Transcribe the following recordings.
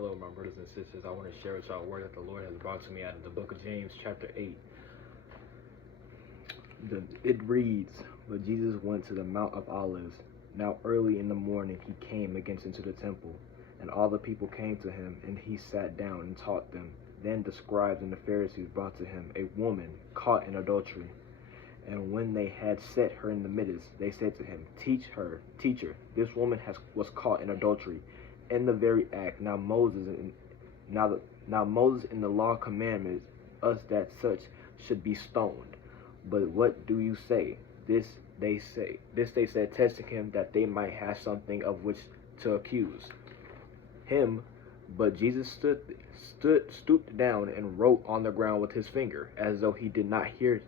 Hello, my brothers and sisters. I want to share with y'all a word that the Lord has brought to me out of the book of James, chapter 8. It reads, "But Jesus went to the Mount of Olives. Now early in the morning he came again into the temple, and all the people came to him, and he sat down and taught them. Then the scribes and the Pharisees brought to him a woman caught in adultery. And when they had set her in the midst, they said to him, Teacher, this woman was caught in adultery in the very act. Now Moses in the law commanded us that such should be stoned. But what do you say?" This they said, testing him, that they might have something of which to accuse him. But Jesus stooped down and wrote on the ground with his finger, as though he did not hear.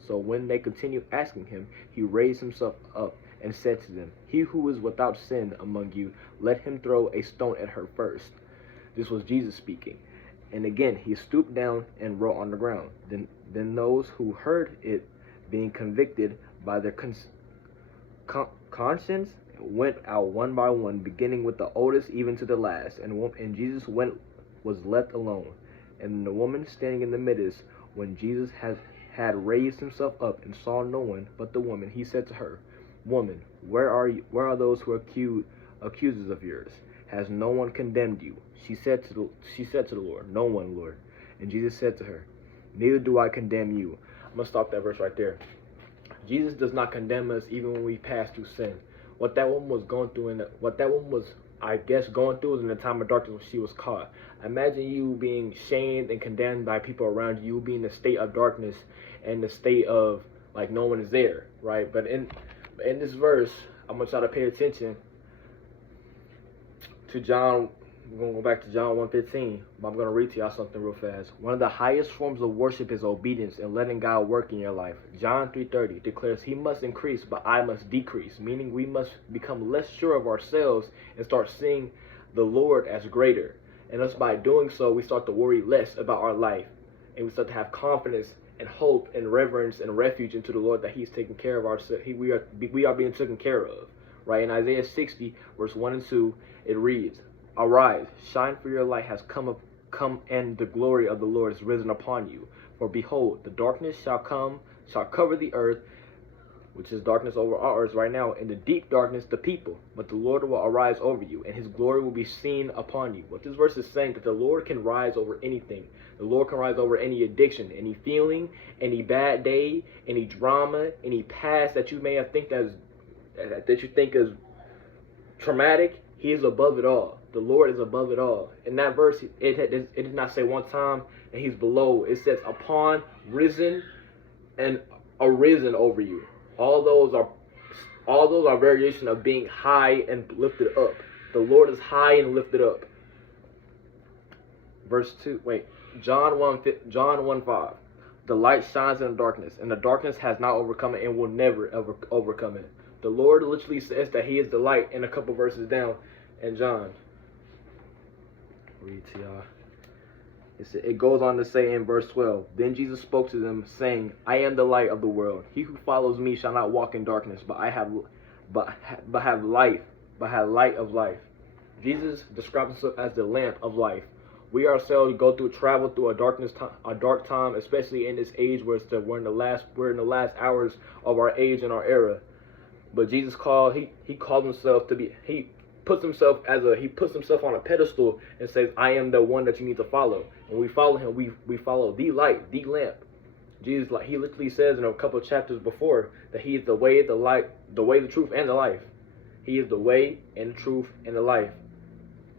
So when they continued asking him, he raised himself up and said to them, "He who is without sin among you, let him throw a stone at her first." This was Jesus speaking. And again he stooped down and wrote on the ground. Then those who heard it, being convicted by their conscience, went out one by one, beginning with the oldest even to the last. And Jesus was left alone. And the woman standing in the midst, when Jesus had raised himself up and saw no one but the woman, he said to her, "Woman, where are those who accusers of yours? Has no one condemned you?" She said to the Lord, "No one, Lord." And Jesus said to her, "Neither do I condemn you." I'm going to stop that verse right there. Jesus does not condemn us even when we pass through sin. What that woman was going through, going through was in the time of darkness when she was caught. Imagine you being shamed and condemned by people around you, being in a state of darkness and the state of like no one is there, right? But in this verse, I'm going to try to pay attention to John. We're going to go back to John 1:15, but I'm going to read to y'all something real fast. One of the highest forms of worship is obedience and letting God work in your life. John 3:30 declares, "He must increase, but I must decrease," meaning we must become less sure of ourselves and start seeing the Lord as greater. And us by doing so, we start to worry less about our life, and we start to have confidence and hope and reverence and refuge into the Lord that He's taking care of ourselves. We are being taken care of, right? In Isaiah 60, verse 1 and 2, it reads, "Arise, shine, for your light has come, and the glory of the Lord is risen upon you. For behold, the darkness shall cover the earth," which is darkness over our earth right now, "and the deep darkness the people. But the Lord will arise over you, and his glory will be seen upon you." What this verse is saying, that the Lord can rise over anything. The Lord can rise over any addiction, any feeling, any bad day, any drama, any past that you may have think that you think is traumatic. He is above it all. The Lord is above it all. In that verse, it did not say one time that he's below. It says upon, risen, and arisen over you. All those are variation of being high and lifted up. The Lord is high and lifted up. John 1:5. "The light shines in the darkness, and the darkness has not overcome it and will never ever overcome it." The Lord literally says that he is the light in a couple verses down in John. Read to y'all. It goes on to say in verse 12, "Then Jesus spoke to them, saying, I am the light of the world. He who follows me shall not walk in darkness, but have light of life." Jesus describes himself as the lamp of life. We ourselves travel through a dark time, especially in this age where we're in the last hours of our age and our era. But Jesus he puts himself on a pedestal and says, "I am the one that you need to follow." And we follow him. We follow the light, the lamp. Jesus, like he literally says in a couple of chapters before, that he is the way, the light, the way, the truth, and the life. He is the way and the truth and the life.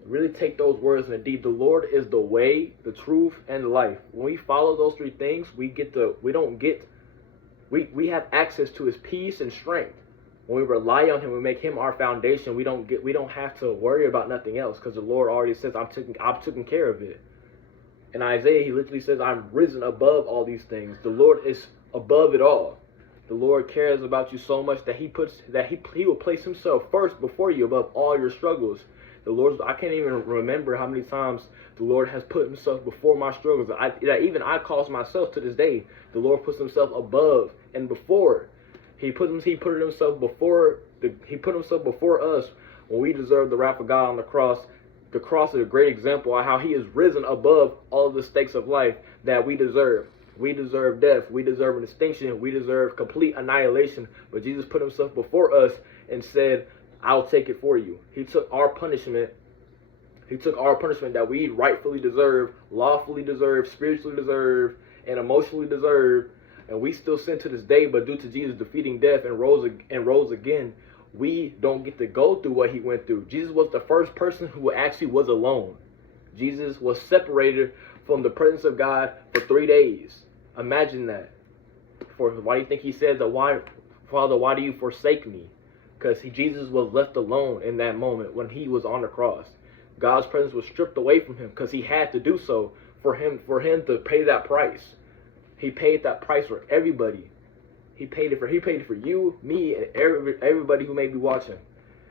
Really take those words in the deep. The Lord is the way, the truth, and the life. When we follow those three things, we have access to his peace and strength. When we rely on him, we make him our foundation. We don't have to worry about nothing else, because the Lord already says, I've taken care of it. In Isaiah, he literally says, "I'm risen above all these things." The Lord is above it all. The Lord cares about you so much that he will place himself first before you, above all your struggles. I can't even remember how many times the Lord has put himself before my struggles. That even I cause myself to this day. The Lord puts himself above and before. He put himself before us when we deserve the wrath of God on the cross. The cross is a great example of how he is risen above all of the stakes of life that we deserve. We deserve death. We deserve an extinction. We deserve complete annihilation. But Jesus put himself before us and said, I'll take it for you. He took our punishment. He took our punishment that we rightfully deserve, lawfully deserve, spiritually deserve, and emotionally deserve. And we still sin to this day, but due to Jesus defeating death and rose again, we don't get to go through what he went through. Jesus was the first person who actually was alone. Jesus was separated from the presence of God for 3 days. Imagine that. Why do you think he said that? Father, why do you forsake me? Because Jesus was left alone in that moment when he was on the cross. God's presence was stripped away from him because he had to do so for him to pay that price. He paid that price for everybody. He paid it for you, me, and everybody who may be watching.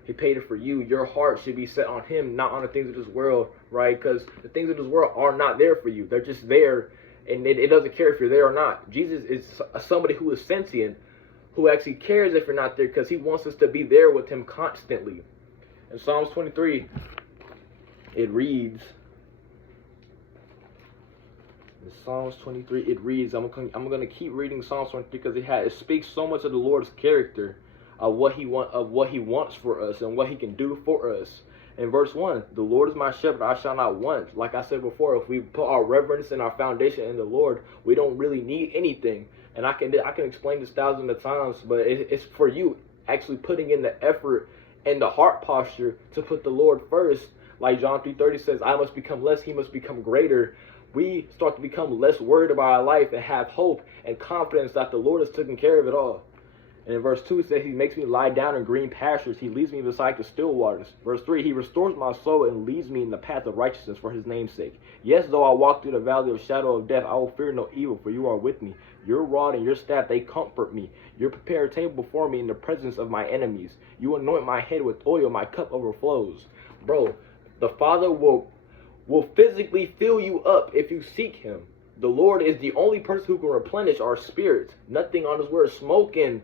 He paid it for you. Your heart should be set on him, not on the things of this world, right? Because the things of this world are not there for you. They're just there, and it doesn't care if you're there or not. Jesus is somebody who is sentient, who actually cares if you're not there because he wants us to be there with him constantly. In Psalms 23, it reads, in Psalms 23, it reads, I'm going to keep reading Psalms 23 because it speaks so much of the Lord's character, of what he wants for us and what he can do for us. In verse 1, the Lord is my shepherd, I shall not want. Like I said before, if we put our reverence and our foundation in the Lord, we don't really need anything. And I can explain this thousands of times, but it's for you actually putting in the effort and the heart posture to put the Lord first. Like John 3:30 says, I must become less, he must become greater. We start to become less worried about our life and have hope and confidence that the Lord has taken care of it all. And in verse 2 it says, he makes me lie down in green pastures. He leads me beside the still waters. Verse 3, he restores my soul and leads me in the path of righteousness for his name's sake. Yes, though I walk through the valley of shadow of death, I will fear no evil, for you are with me. Your rod and your staff, they comfort me. You prepare a table before me in the presence of my enemies. You anoint my head with oil, my cup overflows. Bro, the Father will physically fill you up if you seek him. The Lord is the only person who can replenish our spirits. Nothing on his word. Smoking,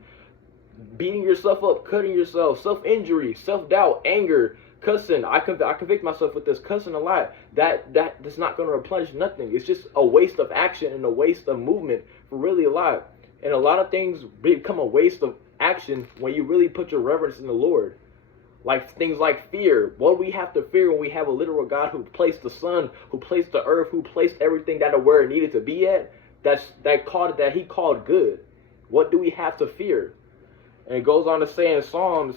beating yourself up, cutting yourself, self-injury, self-doubt, anger, cussing. I convict myself with this, cussing a lot. That's not going to replenish nothing. It's just a waste of action and a waste of movement for really a lot. And a lot of things become a waste of action when you really put your reverence in the Lord. Like things like fear. What do we have to fear when we have a literal God who placed the sun, who placed the earth, who placed everything that where it needed to be at? That he called good. What do we have to fear? And it goes on to say in Psalms,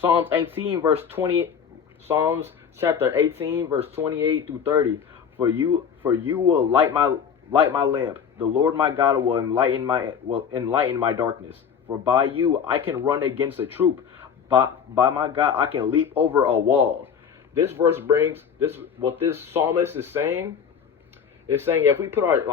Psalms 18 verse 20, Psalms chapter 18 verse 28 through 30. For you will light my lamp. The Lord my God will enlighten my darkness. For by you I can run against a troop. By my God I can leap over a wall. This verse brings this, what this psalmist is saying saying if we put our,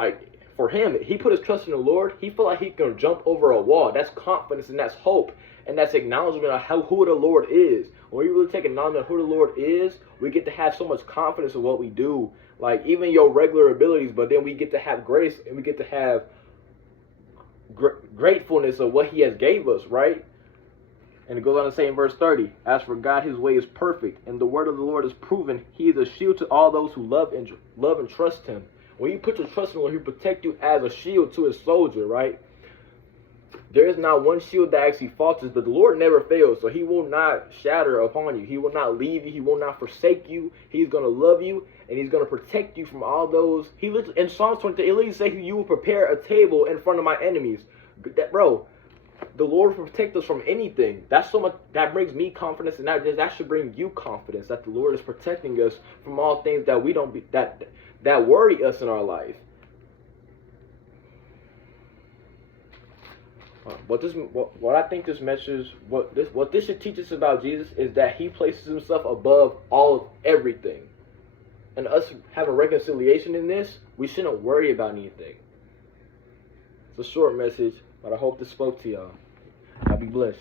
for him, he put his trust in the Lord, he felt like he can jump over a wall. That's confidence and that's hope. And that's acknowledgement of who the Lord is. When we really take acknowledgement of who the Lord is, we get to have so much confidence in what we do. Like even your regular abilities, but then we get to have grace and we get to have gratefulness of what he has gave us, right? And it goes on to say in verse 30, as for God, his way is perfect, and the word of the Lord is proven. He is a shield to all those who love and trust him. When you put your trust in the Lord, he will protect you as a shield to his soldier, right? There is not one shield that actually falters, but the Lord never fails, so he will not shatter upon you. He will not leave you. He will not forsake you. He's going to love you, and he's going to protect you from all those. He literally, in Psalms 23, it literally says you will prepare a table in front of my enemies. Bro, the Lord will protect us from anything. That's so much, that brings me confidence, and that should bring you confidence that the Lord is protecting us from all things that we don't be, that worry us in our life. What I think this message, what this should teach us about Jesus is that he places himself above all of everything. And us having reconciliation in this, we shouldn't worry about anything. It's a short message, but I hope this spoke to y'all. I'll be blessed.